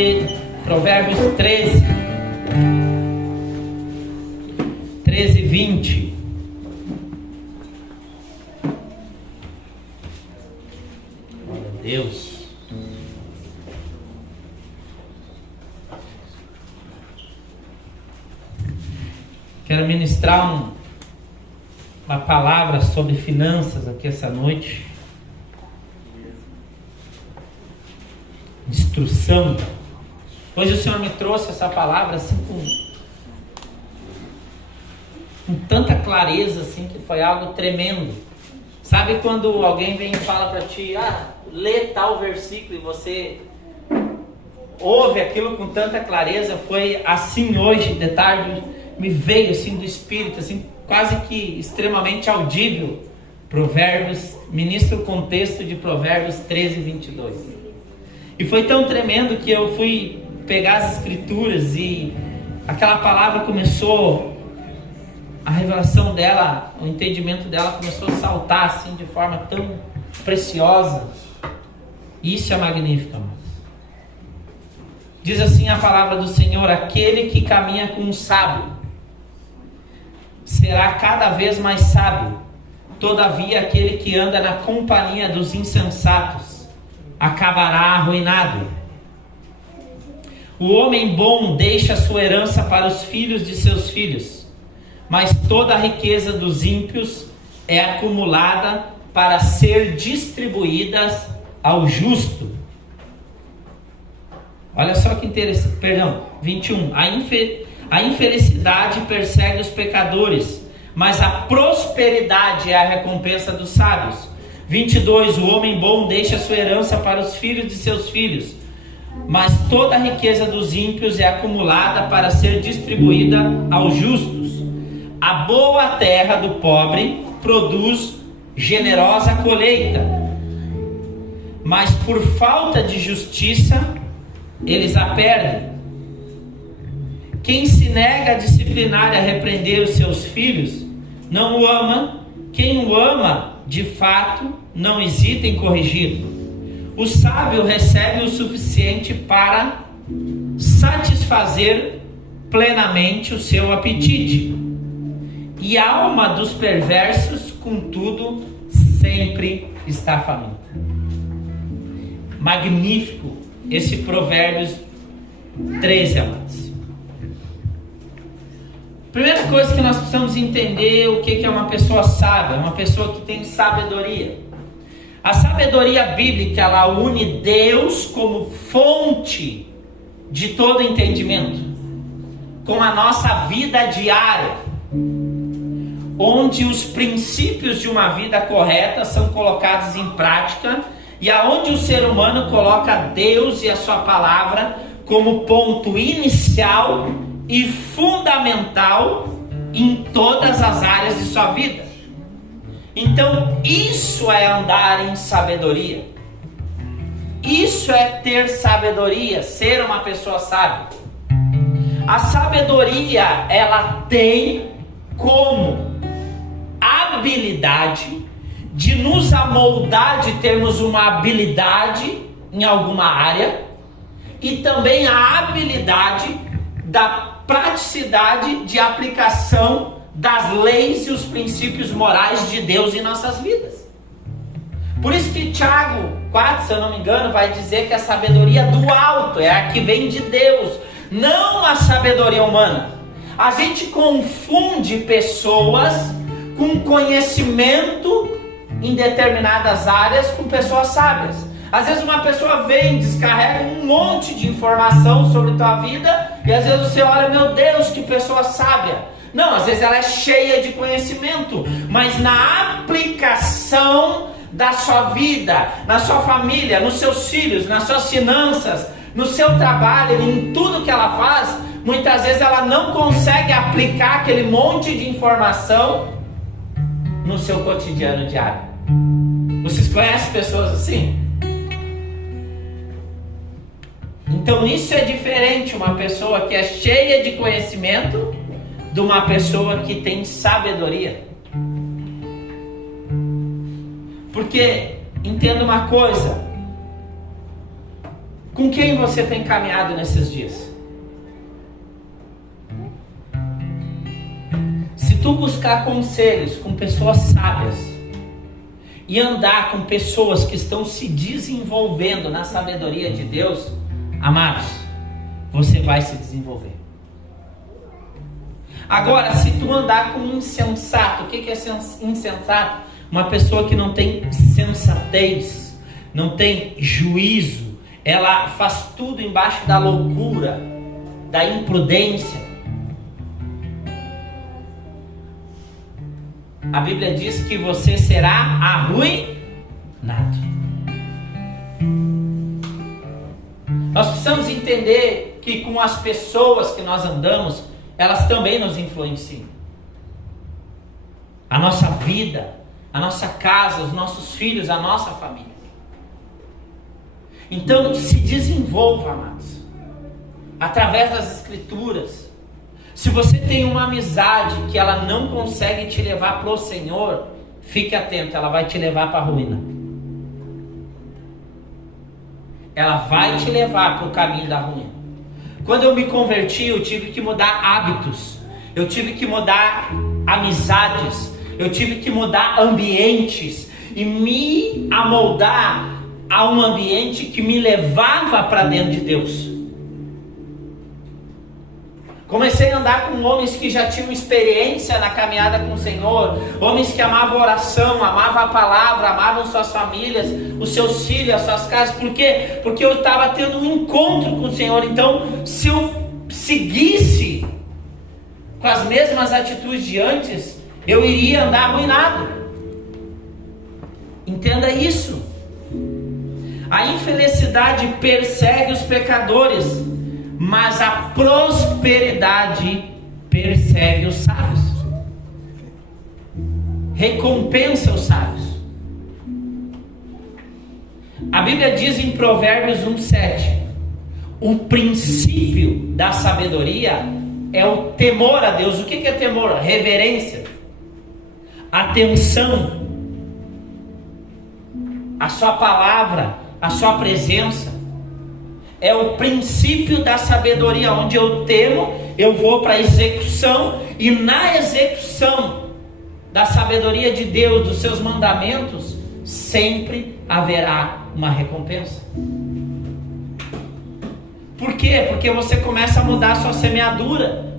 ler Provérbios 13, 20. Glória a Deus. Quero ministrar uma palavra sobre finanças aqui essa noite. Instrução. Hoje o Senhor me trouxe essa palavra assim com tanta clareza assim, que foi algo tremendo. Sabe quando alguém vem e fala para ti, lê tal versículo, e você ouve aquilo com tanta clareza? Foi assim hoje de tarde, me veio assim do Espírito, assim quase que extremamente audível. Provérbios, ministra o contexto de Provérbios 13, 22. E foi tão tremendo que eu fui pegar as escrituras e aquela palavra começou, a revelação dela, o entendimento dela começou a saltar assim de forma tão preciosa. Isso é magnífico, amados. Diz assim a palavra do Senhor: aquele que caminha com um sábio será cada vez mais sábio. Todavia aquele que anda na companhia dos insensatos acabará arruinado. O homem bom deixa sua herança para os filhos de seus filhos, mas toda a riqueza dos ímpios é acumulada para ser distribuída ao justo. Olha só que interessante, 21. A infelicidade persegue os pecadores, mas a prosperidade é a recompensa dos sábios. 22. O homem bom deixa sua herança para os filhos de seus filhos, mas toda a riqueza dos ímpios é acumulada para ser distribuída aos justos. A boa terra do pobre produz generosa colheita, mas por falta de justiça eles a perdem. Quem se nega a disciplinar e a repreender os seus filhos não o ama. Quem o ama, de fato, não hesita em corrigi-lo. O sábio recebe o suficiente para satisfazer plenamente o seu apetite, e a alma dos perversos, contudo, sempre está faminta. Magnífico esse Provérbios 13, amados. Primeira coisa que nós precisamos entender o que é uma pessoa sábia, uma pessoa que tem sabedoria. A sabedoria bíblica, ela une Deus como fonte de todo entendimento com a nossa vida diária, onde os princípios de uma vida correta são colocados em prática e aonde o ser humano coloca Deus e a sua palavra como ponto inicial e fundamental em todas as áreas de sua vida. Então, isso é andar em sabedoria. Isso é ter sabedoria, ser uma pessoa sábia. A sabedoria, ela tem como habilidade de nos amoldar, de termos uma habilidade em alguma área, e também a habilidade da praticidade de aplicação das leis e os princípios morais de Deus em nossas vidas. Por isso que Tiago 4, se eu não me engano, vai dizer que a sabedoria do alto é a que vem de Deus, não a sabedoria humana. A gente confunde pessoas com conhecimento em determinadas áreas com pessoas sábias. Às vezes uma pessoa vem, descarrega um monte de informação sobre tua vida, e às vezes você olha, meu Deus, que pessoa sábia. Não, às vezes ela é cheia de conhecimento, mas na aplicação da sua vida, na sua família, nos seus filhos, nas suas finanças, no seu trabalho, em tudo que ela faz, muitas vezes ela não consegue aplicar aquele monte de informação no seu cotidiano diário. Vocês conhecem pessoas assim? Então isso é diferente, uma pessoa que é cheia de conhecimento de uma pessoa que tem sabedoria. Porque, entenda uma coisa, Com quem você tem caminhado nesses dias? Se tu buscar conselhos com pessoas sábias e andar com pessoas que estão se desenvolvendo na sabedoria de Deus, amados, você vai se desenvolver. Agora, se tu andar com insensato, o que é insensato? Uma pessoa que não tem sensatez, não tem juízo, ela faz tudo embaixo da loucura, da imprudência. A Bíblia diz que você será arruinado. Nós precisamos entender que com as pessoas que nós andamos, elas também nos influenciam. A nossa vida, a nossa casa, os nossos filhos, a nossa família. Então se desenvolva, amados, através das Escrituras. Se você tem uma amizade que ela não consegue te levar para o Senhor, fique atento, ela vai te levar para a ruína. Ela vai te levar para o caminho da ruína. Quando eu me converti, eu tive que mudar hábitos, eu tive que mudar amizades, eu tive que mudar ambientes e me amoldar a um ambiente que me levava para dentro de Deus. Comecei a andar com homens que já tinham experiência na caminhada com o Senhor, homens que amavam a oração, amavam a palavra, amavam suas famílias, os seus filhos, as suas casas. Por quê? Porque eu estava tendo um encontro com o Senhor. Então, se eu seguisse com as mesmas atitudes de antes, eu iria andar arruinado. Entenda isso. A infelicidade persegue os pecadores, mas a prosperidade persegue os sábios. Recompensa os sábios. A Bíblia diz em Provérbios 1:7: o princípio da sabedoria é o temor a Deus. O que é temor? Reverência, atenção à sua palavra, à sua presença. É o princípio da sabedoria, onde eu temo, eu vou para a execução, e na execução da sabedoria de Deus, dos seus mandamentos, sempre haverá uma recompensa. Por quê? Porque você começa a mudar a sua semeadura.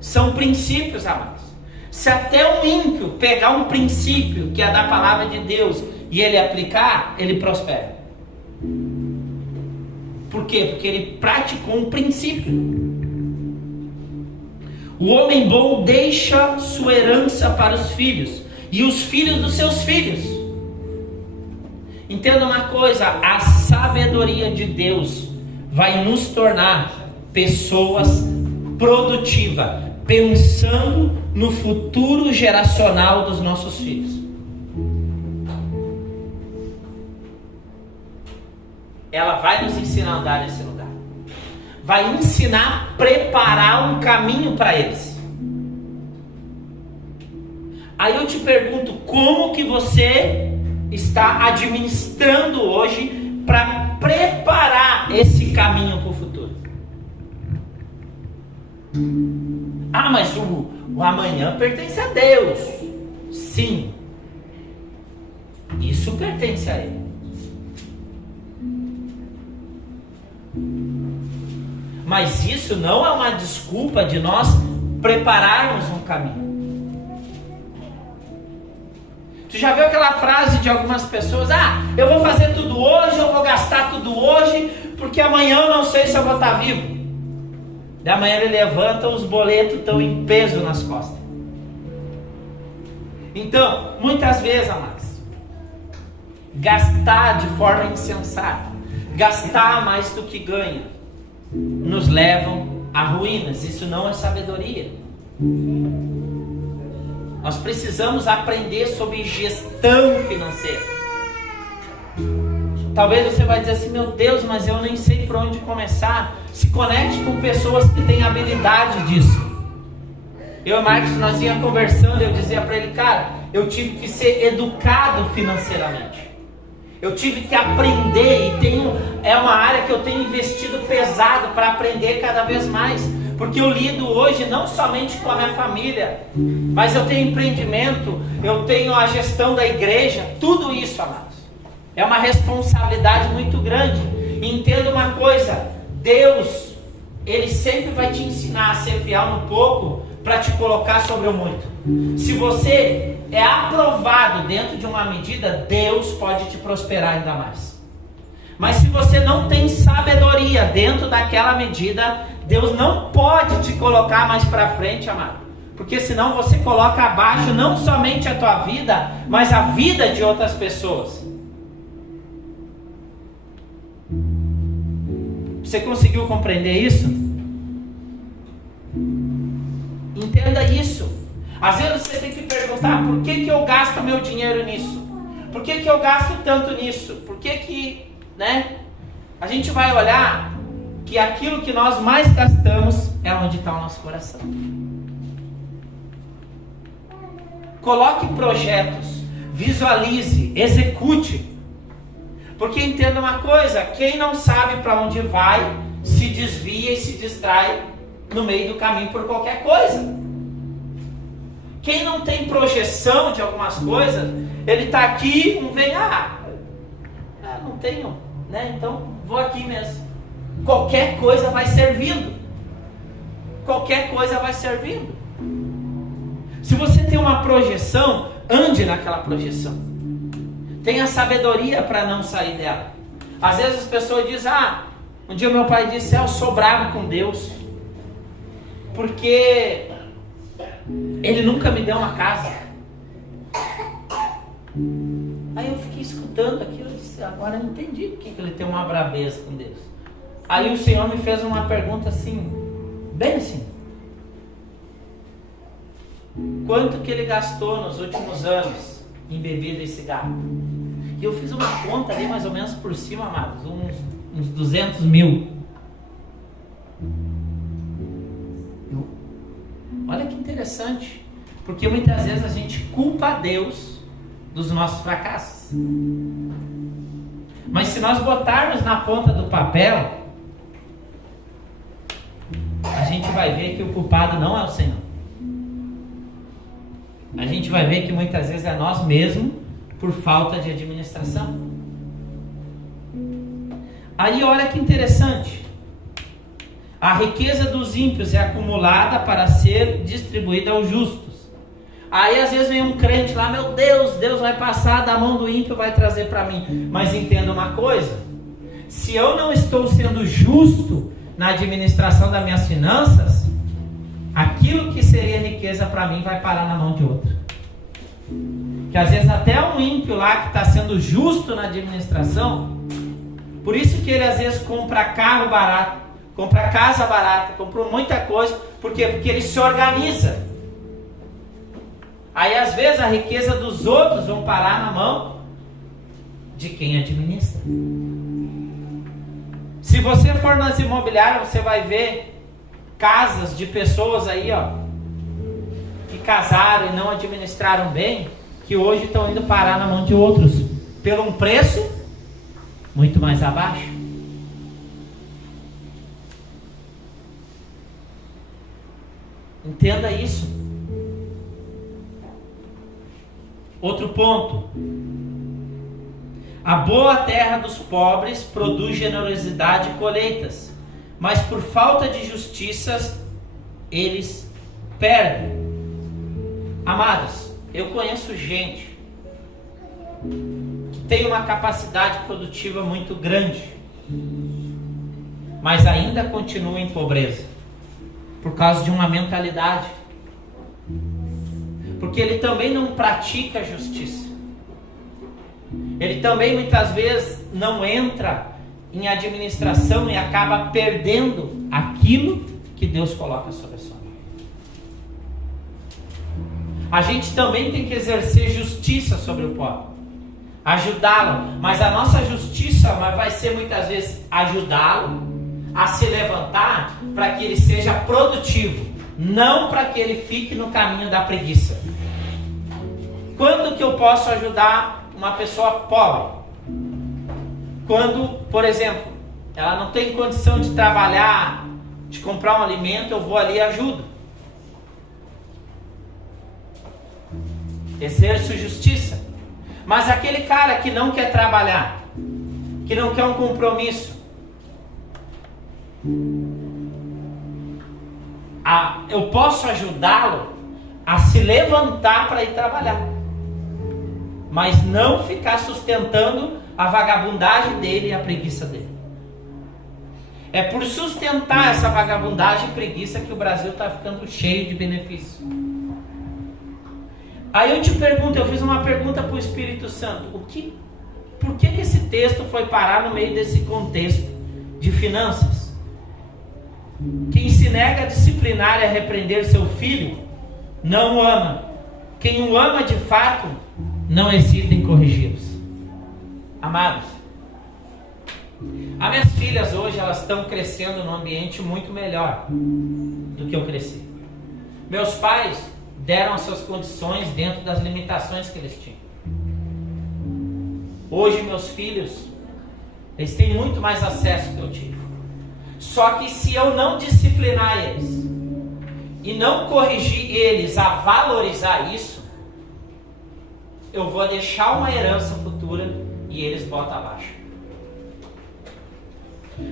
São princípios, amados. Se até um ímpio pegar um princípio que é da palavra de Deus e ele aplicar, ele prospera. Por quê? Porque ele praticou um princípio. O homem bom deixa sua herança para os filhos, e os filhos dos seus filhos. Entenda uma coisa: a sabedoria de Deus vai nos tornar pessoas produtivas, pensando no futuro geracional dos nossos filhos. Ela vai nos ensinar a andar nesse lugar. Vai ensinar a preparar um caminho para eles. Aí eu te pergunto, como que você está administrando hoje para preparar esse caminho para o futuro? Ah, mas o amanhã pertence a Deus. Sim, isso pertence a Ele. Mas isso não é uma desculpa de nós prepararmos um caminho. Tu já viu aquela frase de algumas pessoas: ah, eu vou fazer tudo hoje, eu vou gastar tudo hoje, porque amanhã eu não sei se eu vou estar vivo. Da manhã ele levanta, os boletos estão em peso nas costas. Então, muitas vezes, amados, gastar de forma insensata, gastar mais do que ganha, nos levam a ruínas. Isso não é sabedoria. Nós precisamos aprender sobre gestão financeira. Talvez você vai dizer assim: meu Deus, mas eu nem sei por onde começar. Se conecte com pessoas que têm habilidade disso. Eu e o Marcos, nós íamos conversando, eu dizia para ele: cara, eu tive que ser educado financeiramente. Eu tive que aprender e é uma área que eu tenho investido pesado para aprender cada vez mais. Porque eu lido hoje não somente com a minha família, mas eu tenho empreendimento, eu tenho a gestão da igreja, tudo isso, amados. É uma responsabilidade muito grande. E entenda uma coisa, Deus, Ele sempre vai te ensinar a ser fiel no pouco para te colocar sobre o muito. Se você é aprovado dentro de uma medida, Deus pode te prosperar ainda mais. Mas se você não tem sabedoria dentro daquela medida, Deus não pode te colocar mais para frente, amado. Porque senão você coloca abaixo não somente a tua vida, mas a vida de outras pessoas. Você conseguiu compreender isso? Entenda isso. Às vezes você tem que perguntar: por que eu gasto meu dinheiro nisso? Por que eu gasto tanto nisso? Por que, né? A gente vai olhar que aquilo que nós mais gastamos é onde está o nosso coração. Coloque projetos, visualize, execute. Porque entenda uma coisa, quem não sabe para onde vai, se desvia e se distrai no meio do caminho por qualquer coisa. Quem não tem projeção de algumas coisas, ele está aqui, não vem, não tenho, né? Então vou aqui mesmo. Qualquer coisa vai servindo. Qualquer coisa vai servindo. Se você tem uma projeção, ande naquela projeção. Tenha sabedoria para não sair dela. Às vezes as pessoas dizem: um dia meu pai disse: eu sou bravo com Deus, porque Ele nunca me deu uma casa. Aí eu fiquei escutando aquilo e disse: agora eu entendi porque que ele tem uma braveza com Deus. Aí o Senhor me fez uma pergunta assim, bem assim: quanto que ele gastou nos últimos anos em bebida e cigarro? E eu fiz uma conta ali mais ou menos por cima, amados, uns 200 mil. Olha que interessante, porque muitas vezes a gente culpa a Deus dos nossos fracassos. Mas se nós botarmos na ponta do papel, a gente vai ver que o culpado não é o Senhor. A gente vai ver que muitas vezes é nós mesmos, por falta de administração. Aí olha que interessante. A riqueza dos ímpios é acumulada para ser distribuída aos justos. Aí às vezes vem um crente lá: meu Deus, Deus vai passar da mão do ímpio e vai trazer para mim. Mas entenda uma coisa: se eu não estou sendo justo na administração das minhas finanças, aquilo que seria riqueza para mim vai parar na mão de outro. Que às vezes até um ímpio lá que está sendo justo na administração, por isso que ele às vezes compra carro barato, compra casa barata, comprou muita coisa. Por quê? Porque ele se organiza. Aí às vezes a riqueza dos outros vão parar na mão de quem administra. Se você for nas imobiliárias, você vai ver casas de pessoas aí, que casaram e não administraram bem, que hoje estão indo parar na mão de outros, pelo um preço muito mais abaixo. Entenda isso. Outro ponto: a boa terra dos pobres produz generosidade e colheitas, mas por falta de justiça eles perdem. Amados, eu conheço gente que tem uma capacidade produtiva muito grande, mas ainda continua em pobreza, por causa de uma mentalidade, porque ele também não pratica a justiça. Ele também muitas vezes não entra em administração e acaba perdendo aquilo que Deus coloca sobre a sua mão. A gente também tem que exercer justiça sobre o pobre, ajudá-lo, mas a nossa justiça vai ser muitas vezes ajudá-lo a se levantar para que ele seja produtivo, não para que ele fique no caminho da preguiça. Quando que eu posso ajudar uma pessoa pobre? Quando, por exemplo, ela não tem condição de trabalhar, de comprar um alimento, eu vou ali e ajudo. Exerço justiça. Mas aquele cara que não quer trabalhar, que não quer um compromisso, eu posso ajudá-lo a se levantar para ir trabalhar, mas não ficar sustentando a vagabundagem dele e a preguiça dele. É por sustentar essa vagabundagem e preguiça que o Brasil está ficando cheio de benefícios. Aí eu te pergunto, eu fiz uma pergunta para o Espírito Santo: por que esse texto foi parar no meio desse contexto de finanças? Quem se nega a disciplinar e a repreender seu filho, não o ama. Quem o ama de fato, não hesita em corrigi-los. Amados, as minhas filhas hoje, elas estão crescendo num ambiente muito melhor do que eu cresci. Meus pais deram as suas condições dentro das limitações que eles tinham. Hoje meus filhos, eles têm muito mais acesso que eu tive. Só que se eu não disciplinar eles e não corrigir eles a valorizar isso, eu vou deixar uma herança futura e eles botam abaixo.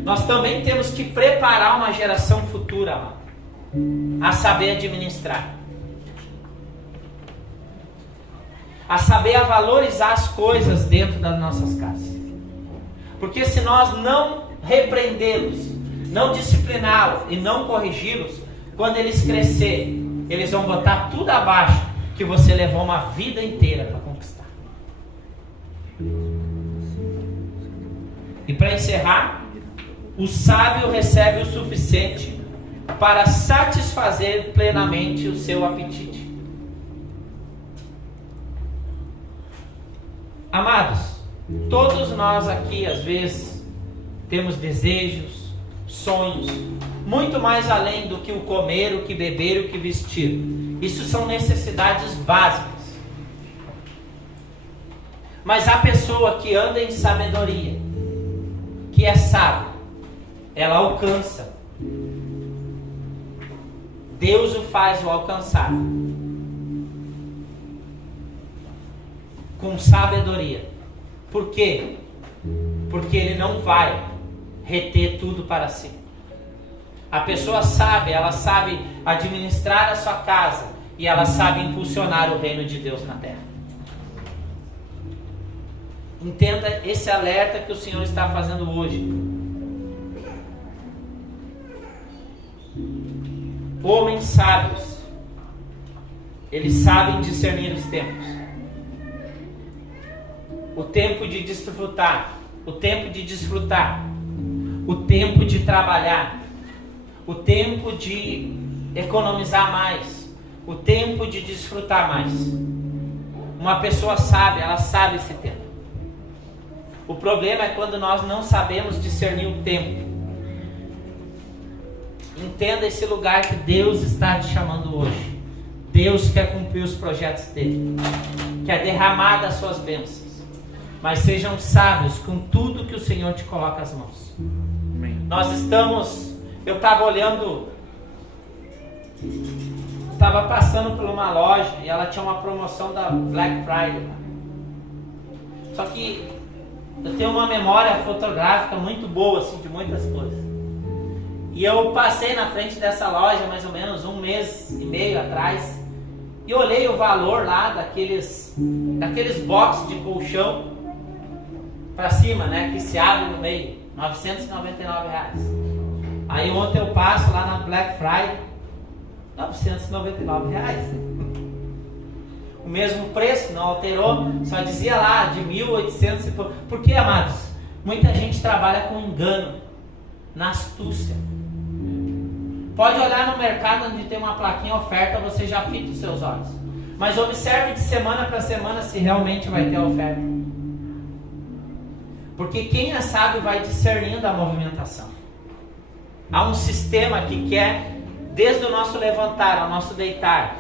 Nós também temos que preparar uma geração futura a saber administrar, a saber valorizar as coisas dentro das nossas casas. Porque se nós não repreendê-los, não discipliná-los e não corrigi-los, quando eles crescerem, eles vão botar tudo abaixo que você levou uma vida inteira para conquistar. E para encerrar, o sábio recebe o suficiente para satisfazer plenamente o seu apetite. Amados, todos nós aqui às vezes temos desejos, sonhos, muito mais além do que o comer, o que beber, o que vestir. Isso são necessidades básicas. Mas a pessoa que anda em sabedoria, que é sábia, ela alcança. Deus o faz o alcançar com sabedoria. Por quê? Porque ele não vai reter tudo para si. A pessoa sabe, ela sabe administrar a sua casa e ela sabe impulsionar o reino de Deus na terra. Entenda esse alerta que o Senhor está fazendo hoje. Homens sábios, eles sabem discernir os tempos. O tempo de desfrutar, o tempo de desfrutar, o tempo de trabalhar, o tempo de economizar mais, o tempo de desfrutar mais. Uma pessoa sábia, ela sabe esse tempo. O problema é quando nós não sabemos discernir o tempo. Entenda esse lugar que Deus está te chamando hoje. Deus quer cumprir os projetos dele, quer derramar das suas bênçãos. Mas sejam sábios com tudo que o Senhor te coloca às mãos. Amém. Eu estava olhando, estava passando por uma loja e ela tinha uma promoção da Black Friday. Só que eu tenho uma memória fotográfica muito boa, assim, de muitas coisas. E eu passei na frente dessa loja mais ou menos 1 mês e meio atrás e olhei o valor lá daqueles boxes de colchão para cima, né, que se abre no meio, R$999. Aí ontem eu passo lá na Black Friday, R$999. O mesmo preço, não alterou, só dizia lá de 1.800 e pouco. Por que, amados? Muita gente trabalha com engano, na astúcia. Pode olhar no mercado onde tem uma plaquinha oferta, você já fita os seus olhos. Mas observe de semana para semana se realmente vai ter a oferta. Porque quem é sábio vai discernindo a movimentação. Há um sistema que quer, desde o nosso levantar ao nosso deitar,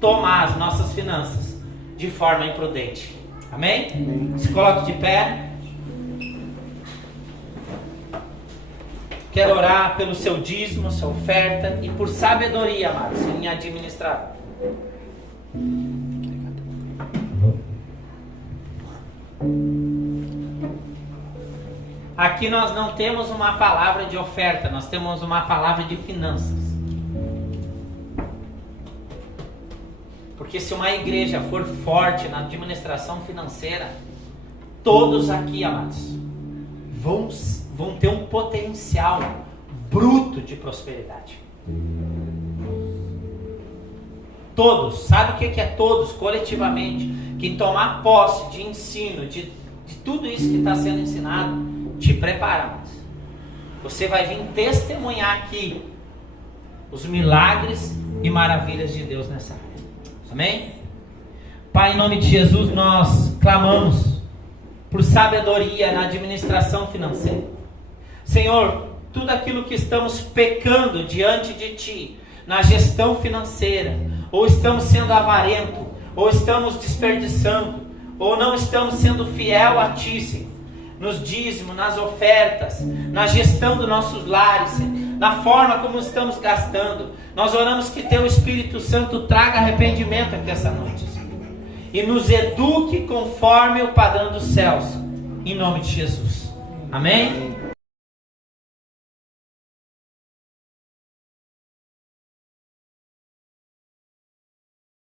tomar as nossas finanças de forma imprudente. Amém? Se coloque de pé. Quero orar pelo seu dízimo, sua oferta e por sabedoria, amados, em administrar. Aqui nós não temos uma palavra de oferta, nós temos uma palavra de finanças. Porque se uma igreja for forte na administração financeira, todos aqui, amados, vão ter um potencial bruto de prosperidade. Todos, sabe o que é todos, coletivamente? Que tomar posse de ensino, de tudo isso que está sendo ensinado, te prepara, amados. Você vai vir testemunhar aqui os milagres e maravilhas de Deus nessa área. Amém? Pai, em nome de Jesus, nós clamamos por sabedoria na administração financeira. Senhor, tudo aquilo que estamos pecando diante de Ti, na gestão financeira, ou estamos sendo avarentos, ou estamos desperdiçando, ou não estamos sendo fiel a Ti, Senhor, nos dízimos, nas ofertas, na gestão dos nossos lares, Senhor, na forma como estamos gastando, nós oramos que Teu Espírito Santo traga arrependimento aqui essa noite, Senhor, e nos eduque conforme o padrão dos céus, em nome de Jesus. Amém?